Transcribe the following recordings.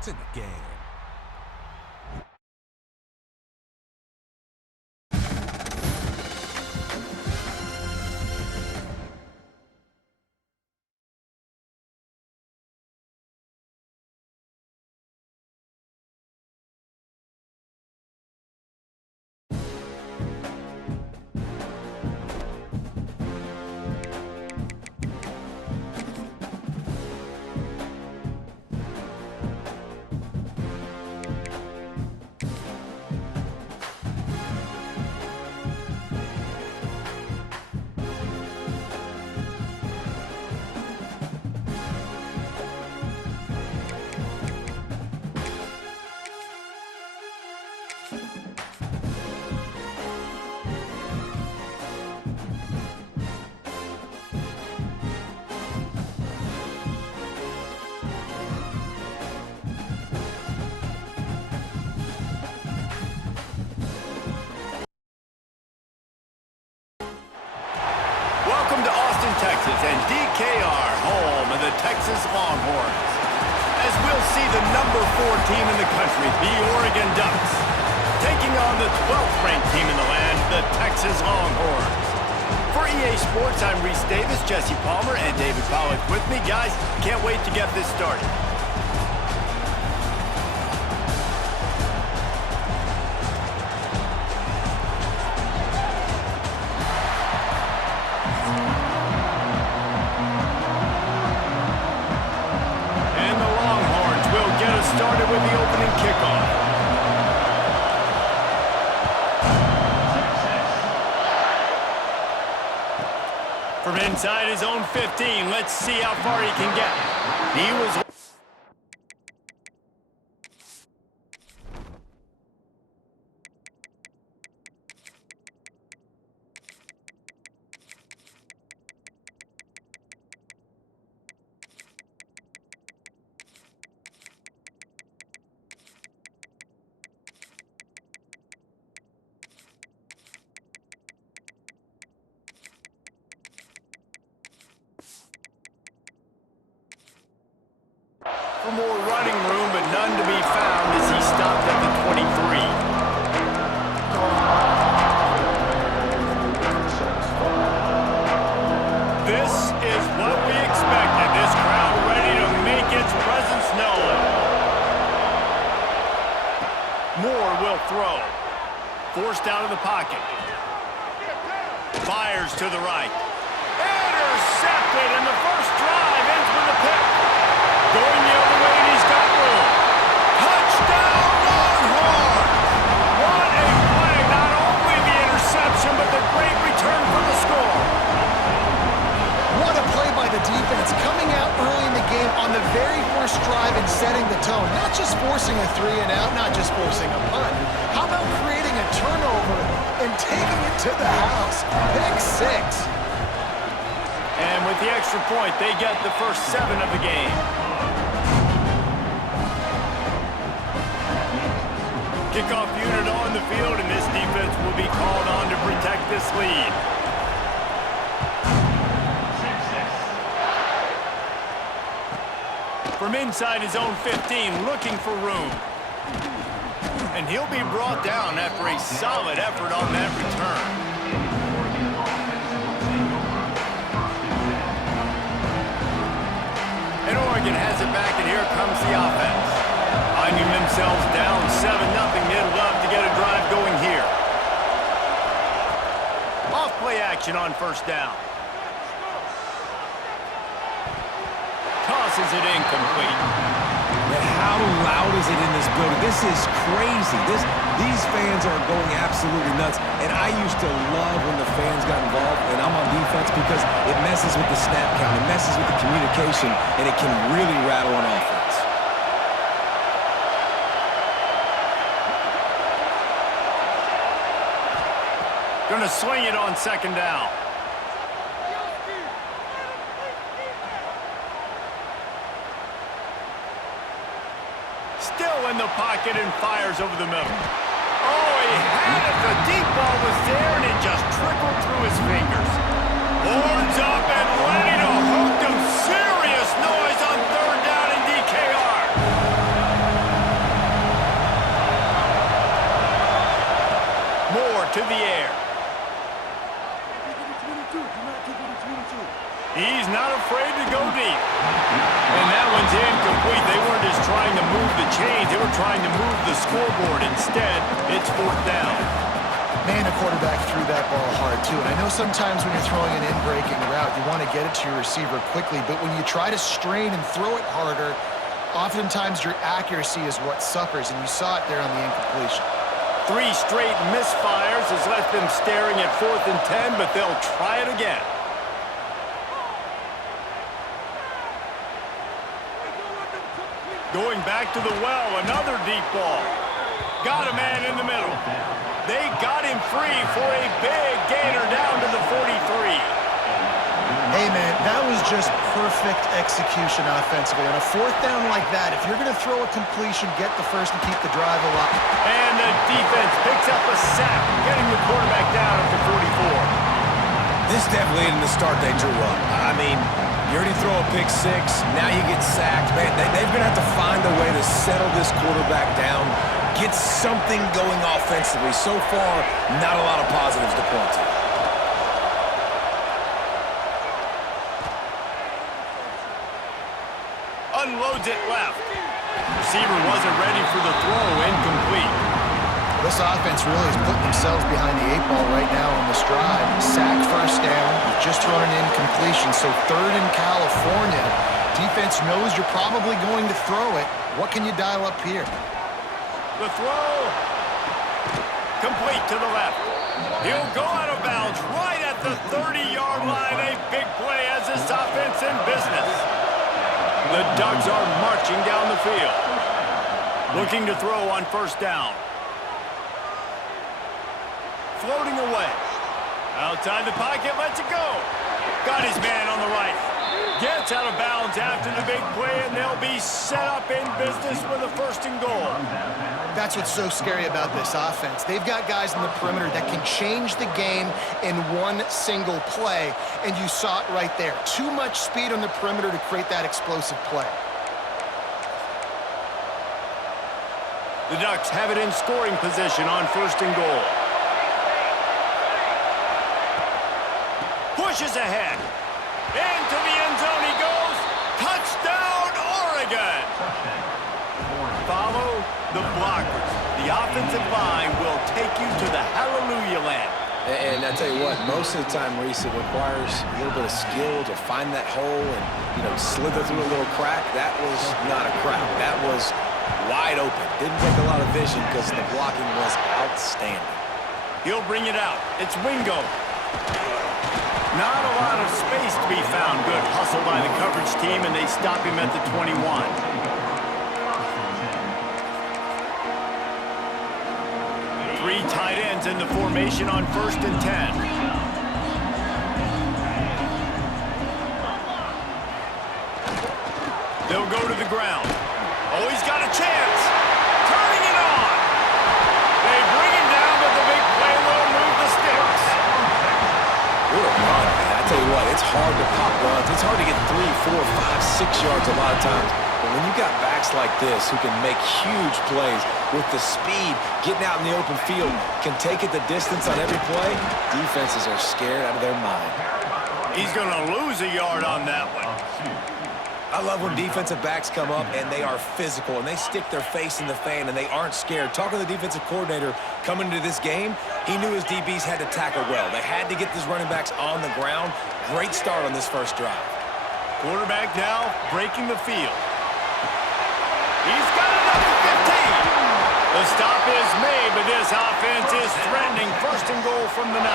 It's in the game. Welcome to Austin, Texas, and DKR, home of the Texas Longhorns. As we'll see the number 4 team in the country, the Oregon Ducks, taking on the 12th ranked team in the land, the Texas Longhorns. For EA Sports, I'm Reese Davis, Jesse Palmer, and David Pollack with me. Guys, can't wait to get this started. Started with the opening kickoff. From inside his own 15, let's see how far he can get. He was... For more running room, but none to be found as he stopped at the 23. This is what we expected. This crowd ready to make its presence known. Moore will throw. Forced out of the pocket. Fires to the right. Intercepted, and the first drive ends with a pick. Going the other way, and he's got room. Touchdown, Longhorns! What a play! Not only the interception, but the great return for the score. What a play by the defense, coming out early in the game on the very first drive and setting the tone. Not just forcing a 3-and-out, not just forcing a punt. How about creating a turnover and taking it to the house? Pick 6. And with the extra point, they get the first 7 of the game. Kickoff unit on the field, and this defense will be called on to protect this lead. From inside his own 15, looking for room. And he'll be brought down after a solid effort on that return. And Oregon has it back, and here comes the offense. Finding themselves down 7-0, they'd love to get a drive going here. Off play action on first down. Tosses it incomplete. Man, how loud is it in this building? This is crazy. These fans are going absolutely nuts. And I used to love when the fans got involved, and I'm on defense because it messes with the snap count, it messes with the communication, and it can really rattle an offense. Gonna swing it on second down. Still in the pocket and fires over the middle. Oh, he had it. The deep ball was there, and it just trickled through his fingers. Horns up and ready to hook them. Serious noise on third down in DKR. He's not afraid to go deep. And that one's incomplete. They weren't just trying to move the chains. They were trying to move the scoreboard. Instead, it's fourth down. Man, a quarterback threw that ball hard, too. And I know sometimes when you're throwing an in-breaking route, you want to get it to your receiver quickly. But when you try to strain and throw it harder, oftentimes your accuracy is what suffers. And you saw it there on the incompletion. 3 straight misfires has left them staring at 4th and 10, but they'll try it again. Going back to the well, another deep ball. Got a man in the middle. They got him free for a big gainer down to the 43. Hey, man, that was just perfect execution offensively. On a 4th down like that, if you're going to throw a completion, get the first and keep the drive alive. And the defense picks up a sack, getting the quarterback down at the 44. This definitely isn't the start danger run. I mean, you already throw a pick 6, now you get sacked. Man, they're going to have to find a way to settle this quarterback down, get something going offensively. So far, not a lot of positives to point to. Unloads it left. Receiver wasn't ready for the throw, incomplete. This offense really is putting themselves behind the 8 ball right now on this drive. Sack first down. You've just thrown an incompletion, so 3rd in California. Defense knows you're probably going to throw it. What can you dial up here? The throw. Complete to the left. He'll go out of bounds right at the 30-yard line. A big play as this offense in business. The Ducks are marching down the field. Looking to throw on first down. Floating away. Outside the pocket, lets it go. Got his man on the right. Gets out of bounds after the big play, and they'll be set up in business with a 1st and goal. That's what's so scary about this offense. They've got guys in the perimeter that can change the game in one single play, and you saw it right there. Too much speed on the perimeter to create that explosive play. The Ducks have it in scoring position on 1st and goal. Pushes ahead. Into the end zone he goes. Touchdown, Oregon! Follow the blockers. The offensive line will take you to the hallelujah land. And I tell you what, most of the time, Reese, it requires a little bit of skill to find that hole and, slither through a little crack. That was not a crack. That was wide open. Didn't take a lot of vision because the blocking was outstanding. He'll bring it out. It's Wingo. Not a lot of space to be found. Good hustle by the coverage team, and they stop him at the 21. 3 tight ends in the formation on 1st and 10. They'll go to the ground. Oh, he's got a chance. Turning it on. They bring him down, but the big play will move the sticks. What a run, man. I tell you what, it's hard to pop runs. It's hard to get 3, 4, 5, 6 yards a lot of times. But when you got backs like this who can make huge plays with the speed, getting out in the open field, can take it the distance on every play, defenses are scared out of their mind. He's going to lose a yard on that one. I love when defensive backs come up and they are physical and they stick their face in the fan and they aren't scared. Talking to the defensive coordinator coming into this game, he knew his DBs had to tackle well. They had to get these running backs on the ground. Great start on this first drive. Quarterback now breaking the field. He's got it up to 15. The stop is made, but this offense is threatening 1st and goal from the 9.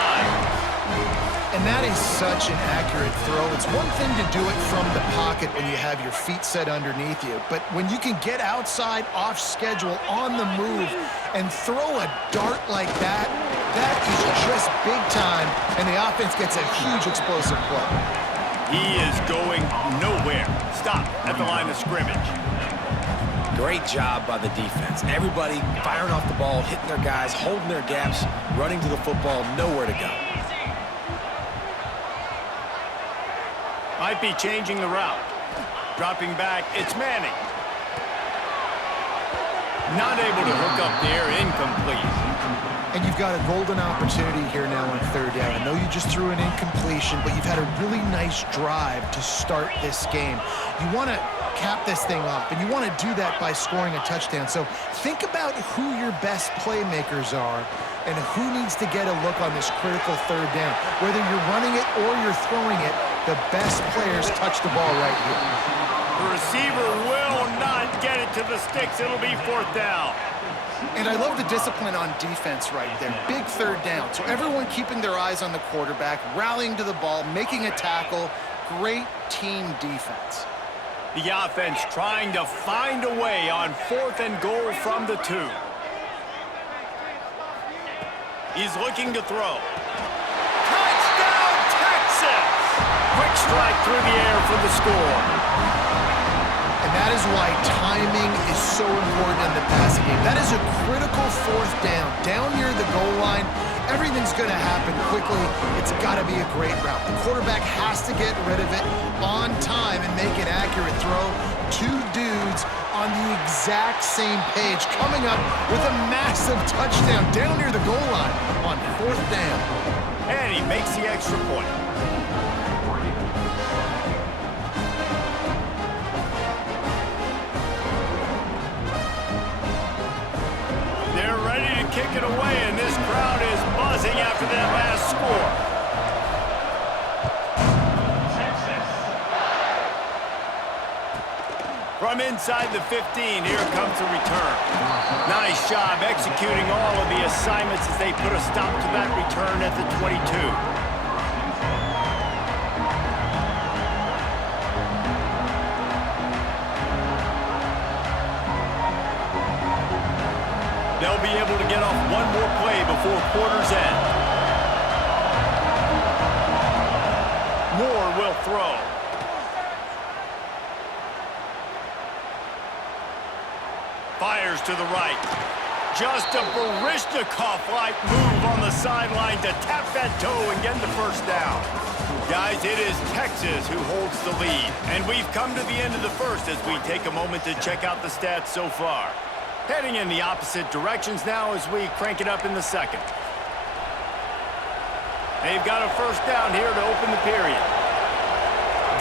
And that is such an accurate throw. It's one thing to do it from the pocket when you have your feet set underneath you, but when you can get outside, off schedule, on the move, and throw a dart like that, that is just big time, and the offense gets a huge explosive play. He is going nowhere. Stop at the line of scrimmage. Great job by the defense. Everybody firing off the ball, hitting their guys, holding their gaps, running to the football, nowhere to go. Might be changing the route. Dropping back, it's Manning. Not able to hook up there, incomplete. And you've got a golden opportunity here now on third down. I know you just threw an incompletion, but you've had a really nice drive to start this game. You want to cap this thing off, and you want to do that by scoring a touchdown. So think about who your best playmakers are and who needs to get a look on this critical third down. Whether you're running it or you're throwing it, the best players touch the ball right here. The receiver will not get it to the sticks. It'll be fourth down. And I love the discipline on defense right there. Big third down. So everyone keeping their eyes on the quarterback, rallying to the ball, making a tackle. Great team defense. The offense trying to find a way on 4th and goal from the 2. He's looking to throw. Touchdown, Texas! Quick strike through the air for the score. And that is why timing is so important in the passing game. That is a critical 4th down. Down near the goal line, everything's going to happen quickly. It's got to be a great route. The quarterback has to get rid of it on time and make an accurate throw. 2 dudes on the exact same page, coming up with a massive touchdown down near the goal line on 4th down. And he makes the extra point. They're ready to kick it away, and this crowd is buzzing after that last score. From inside the 15, here comes the return. Nice job executing all of the assignments as they put a stop to that return at the 22. They'll be able to get off one more play before quarter's end. Moore will throw. Fires to the right. Just a Baryshnikov-like move on the sideline to tap that toe and get the first down. Guys, it is Texas who holds the lead. And we've come to the end of the first as we take a moment to check out the stats so far. Heading in the opposite directions now as we crank it up in the second. They've got a first down here to open the period.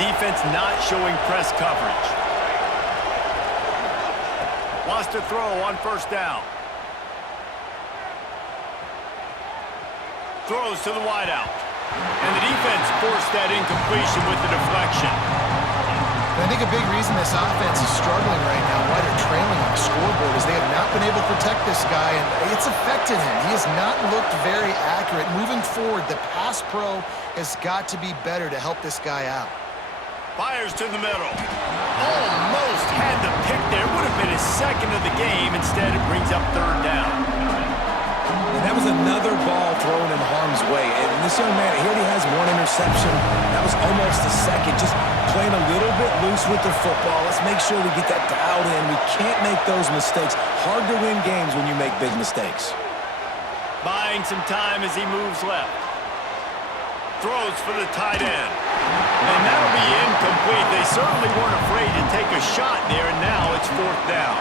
Defense not showing press coverage. Wants to throw on first down. Throws to the wideout. And the defense forced that incompletion with the deflection. I think a big reason this offense is struggling right now, why they're trailing on the scoreboard, is they have not been able to protect this guy, and it's affected him. He has not looked very accurate. Moving forward, the pass pro has got to be better to help this guy out. Fires to the middle. Almost had the pick there. Would have been his second of the game. Instead, it brings up third down. And that was another ball thrown in harm's way. And this young man, he already has 1 interception. That was almost a second. Just playing a little bit loose with the football. Let's make sure we get that dialed in. We can't make those mistakes. Hard to win games when you make big mistakes. Buying some time as he moves left. Throws for the tight end. And that'll be incomplete. They certainly weren't afraid to take a shot there, and now it's fourth down.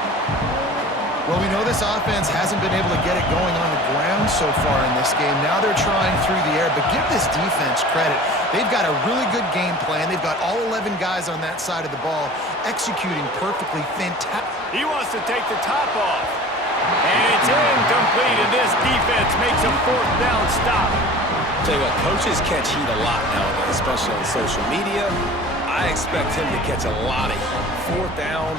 Well, we know this offense hasn't been able to get it going on the ground so far in this game. Now they're trying through the air, but give this defense credit. They've got a really good game plan. They've got all 11 guys on that side of the ball executing perfectly. Fantastic. He wants to take the top off. And it's incomplete, and this defense makes a fourth down stop. Tell you what, coaches catch heat a lot nowadays, especially on social media. I expect him to catch a lot of heat. Fourth down,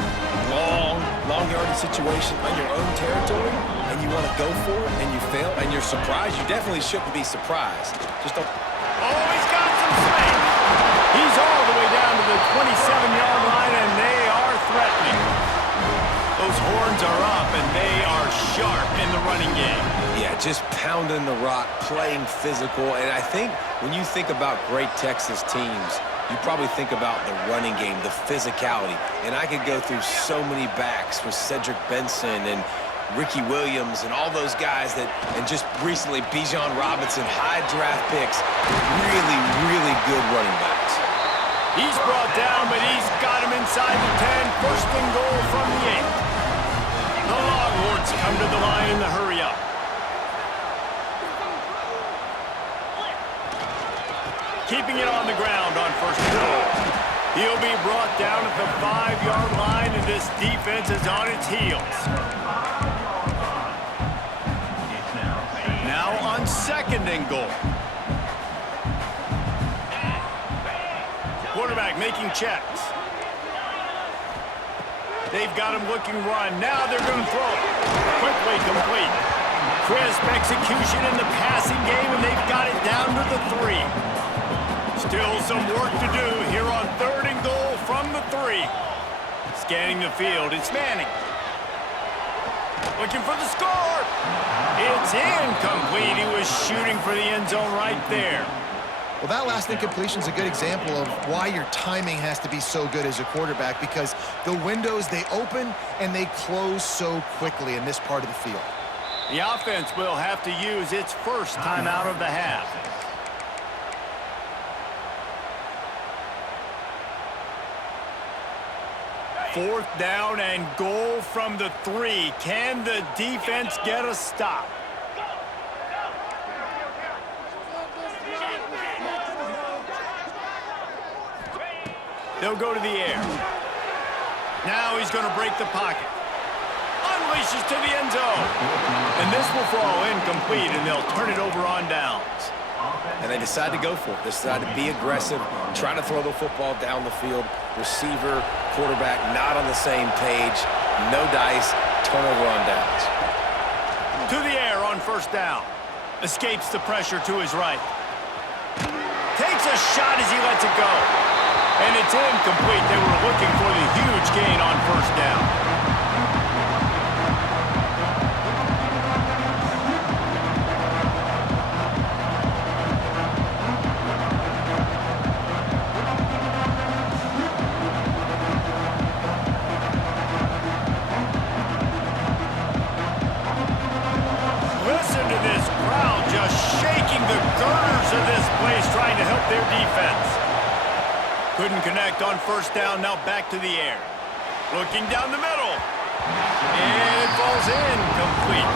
long yardage situation on your own territory, and you want to go for it, and you fail, and you're surprised. You definitely shouldn't be surprised. Just don't. Oh, he's got some space. He's all the way down to the 27-yard line, and they are threatening. Those horns are up, and they are sharp in the running game. Yeah, just pounding the rock, playing physical. And I think when you think about great Texas teams, you probably think about the running game, the physicality. And I could go through so many backs with Cedric Benson and Ricky Williams and all those guys that, and just recently Bijan Robinson, high draft picks, really, really good running backs. He's brought down, but he's got him inside the 10. First and goal from the 8. The Longhorns come to the line in the hurry up. keeping it on the ground on first and goal. He'll be brought down at the 5-yard line, and this defense is on its heels. Now on second and goal. Quarterback making checks. They've got him looking run. Now they're going to throw it. Quickly complete. Crisp execution in the passing game, and they've got it down to the 3. Still some work to do here on third and goal from the 3. Scanning the field, it's Manning. Looking for the score. It's incomplete. He was shooting for the end zone right there. Well, that last incompletion is a good example of why your timing has to be so good as a quarterback, because the windows, they open and they close so quickly in this part of the field. The offense will have to use its first timeout of the half. Fourth down and goal from the 3. Can the defense get a stop? They'll go to the air. Now he's going to break the pocket. Unleashes to the end zone. And this will fall incomplete, and they'll turn it over on downs. And they decide to go for it. They decide to be aggressive, trying to throw the football down the field. Receiver, quarterback, not on the same page. No dice, turnover on downs. To the air on first down. Escapes the pressure to his right. Takes a shot as he lets it go. And it's incomplete. They were looking for the huge gain on first down. Listen to this crowd just shaking the girders of this place, trying to help their defense. Couldn't connect on first down, now back to the air. Looking down the middle. And it falls incomplete.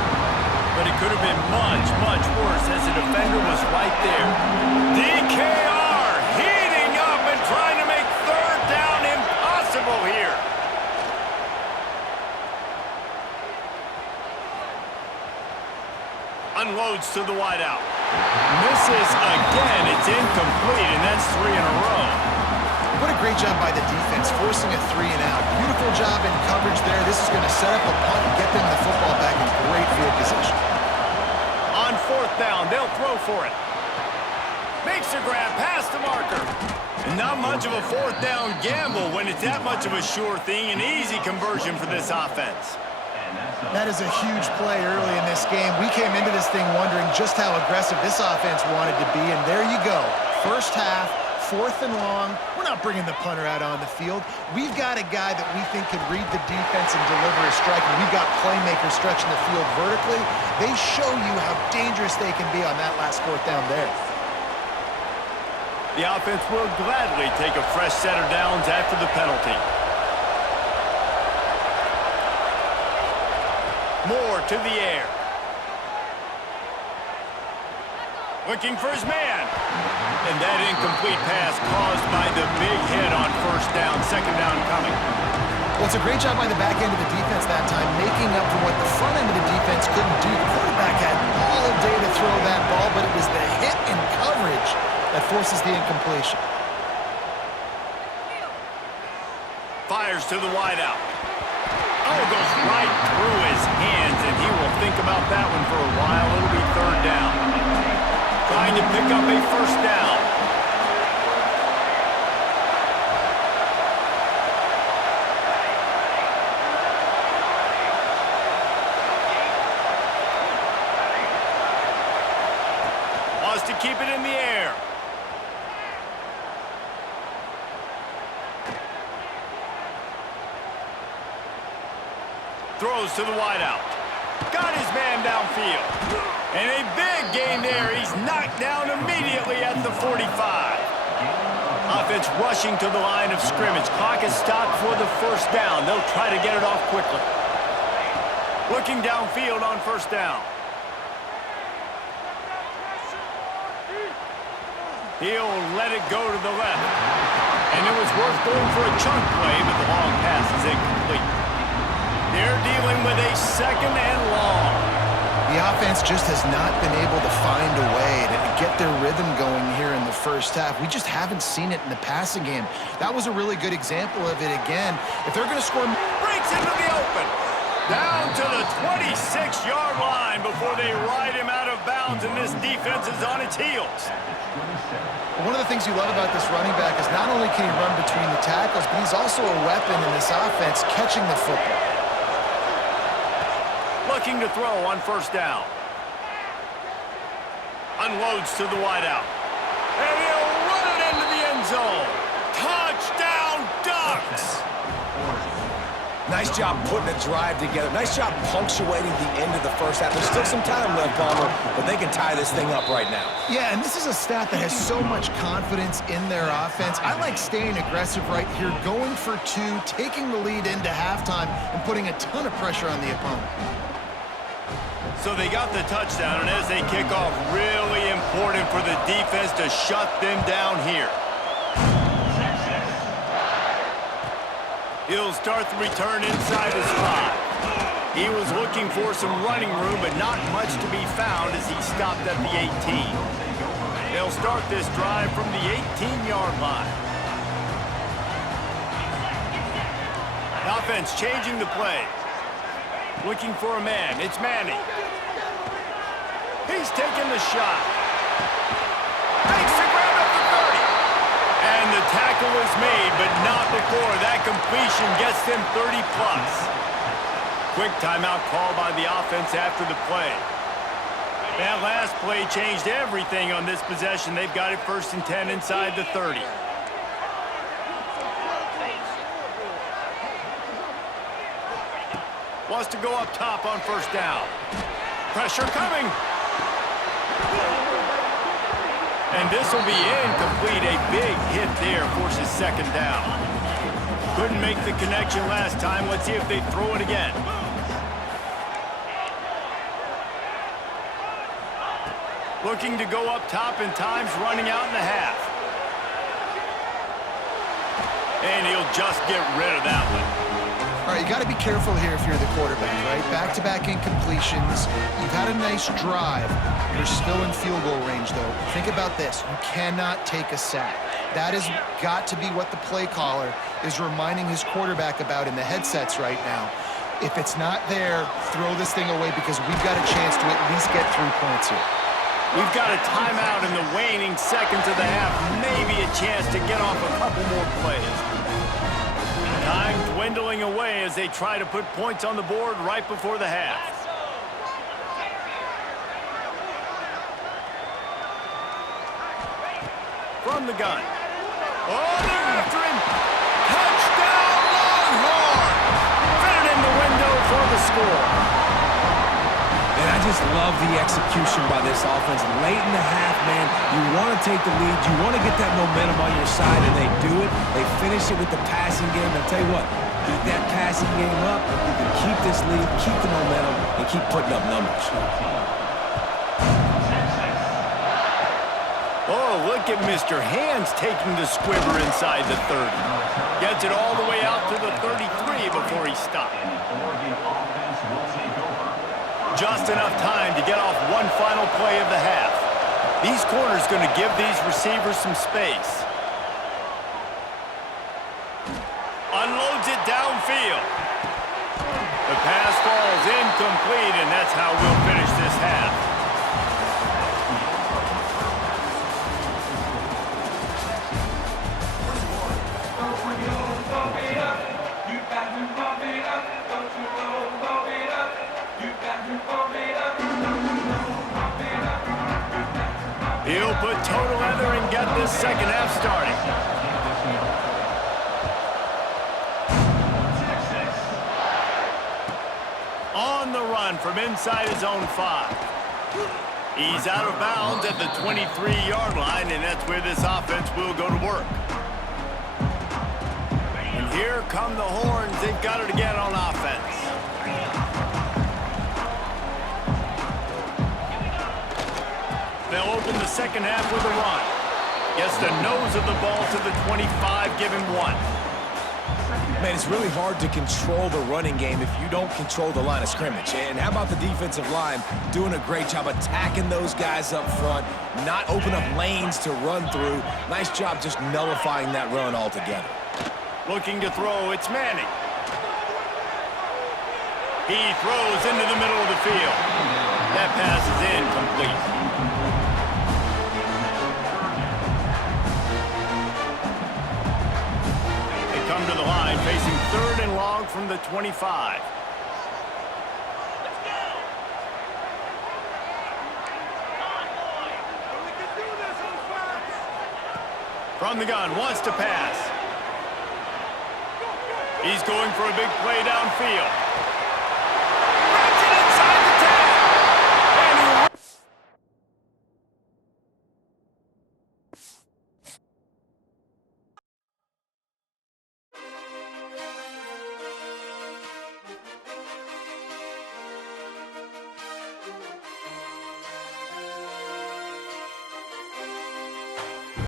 But it could have been much, much worse as the defender was right there. DKR heating up and trying to make third down impossible here. Unloads to the wideout. Misses again. It's incomplete, and that's 3 in a row. What a great job by the defense, forcing a 3 and out. Beautiful job in coverage there. This is going to set up a punt and get them the football back in great field position. On fourth down, they'll throw for it. Makes a grab past the marker. And not much of a fourth down gamble when it's that much of a sure thing. An easy conversion for this offense. That is a huge play early in this game. We came into this thing wondering just how aggressive this offense wanted to be, and there you go. First half. 4th and long. We're not bringing the punter out on the field. We've got a guy that we think can read the defense and deliver a strike, and we've got playmakers stretching the field vertically. They show you how dangerous they can be on that last 4th down there. The offense will gladly take a fresh set of downs after the penalty. Moore to the air. Looking for his man. And that incomplete pass caused by the big hit on first down, second down coming. Well, it's a great job by the back end of the defense that time, making up for what the front end of the defense couldn't do. The quarterback had all day to throw that ball, but it was the hit and coverage that forces the incompletion. Fires to the wideout. Oh, goes right through his hands, and he will think about that one for a while. It'll be third down. Trying to pick up a first down. Wants to keep it in the air. Throws to the wideout. Got his man downfield. And a big gain there. He's knocked down immediately at the 45. Offense rushing to the line of scrimmage. Clock is stopped for the first down. They'll try to get it off quickly. Looking downfield on first down. He'll let it go to the left. And it was worth going for a chunk play, but the long pass is incomplete. They're dealing with a second and long. The offense just has not been able to find a way to get their rhythm going here in the first half. We just haven't seen it in the passing game. That was a really good example of it again. If they're going to score... Breaks into the open. Down to the 26-yard line before they ride him out of bounds, and this defense is on its heels. One of the things you love about this running back is not only can he run between the tackles, but he's also a weapon in this offense catching the football. Looking to throw on first down. Unloads to the wideout. And he'll run it into the end zone. Touchdown, Ducks! Nice job putting a drive together. Nice job punctuating the end of the first half. There's still some time left, Palmer, but they can tie this thing up right now. Yeah, and this is a staff that has so much confidence in their offense. I like staying aggressive right here, going for two, taking the lead into halftime, and putting a ton of pressure on the opponent. So they got the touchdown, and as they kick off, really important for the defense to shut them down here. He'll start the return inside his 5. He was looking for some running room, but not much to be found as he stopped at the 18. They'll start this drive from the 18-yard line. Offense changing the play. Looking for a man. It's Manning. He's taking the shot. Makes the grab at the 30. And the tackle is made, but not before that completion gets them 30-plus. Quick timeout call by the offense after the play. That last play changed everything on this possession. They've got it 1st and 10 inside the 30. Wants to go up top on first down. Pressure coming. And this will be incomplete. A big hit there forces second down. Couldn't make the connection last time. Let's see if they throw it again. Looking to go up top, and time's running out in the half. And he'll just get rid of that one. All right, you got to be careful here if you're the quarterback, right? Back-to-back incompletions. You've had a nice drive. You're still in field goal range, though. Think about this. You cannot take a sack. That has got to be what the play caller is reminding his quarterback about in the headsets right now. If it's not there, throw this thing away because we've got a chance to at least get 3 points here. We've got a timeout in the waning seconds of the half. Maybe a chance to get off a couple more plays. Time dwindling away as they try to put points on the board right before the half. From the gun. Oh, they're after him. Touchdown, Longhorns! Fit it in the window for the score. And I just love the execution by this offense. Late in the half, man, you want to take the lead. You want to get that momentum on your side, and they do it. They finish it with the passing game. I'll tell you what, keep that passing game up. You can keep this lead, keep the momentum, and keep putting up numbers. Oh, look at Mr. Hands taking the squibber inside the 30. Gets it all the way out to the 33 before he stopped. Just enough time to get off one final play of the half. These corners going to give these receivers some space. Unloads it downfield. The pass falls incomplete, and that's how we'll finish this half. He'll put total leather and get this second half started. On the run from inside his own 5. He's out of bounds at the 23-yard line, and that's where this offense will go to work. And here come the Horns. They've got it again on offense. They'll open the second half with a run. Gets the nose of the ball to the 25, give him 1. Man, it's really hard to control the running game if you don't control the line of scrimmage. And how about the defensive line doing a great job attacking those guys up front, not open up lanes to run through. Nice job just nullifying that run altogether. Looking to throw, it's Manning. He throws into the middle of the field. That pass is incomplete. Come to the line, facing 3rd and long from the 25. From the gun, wants to pass. He's going for a big play downfield.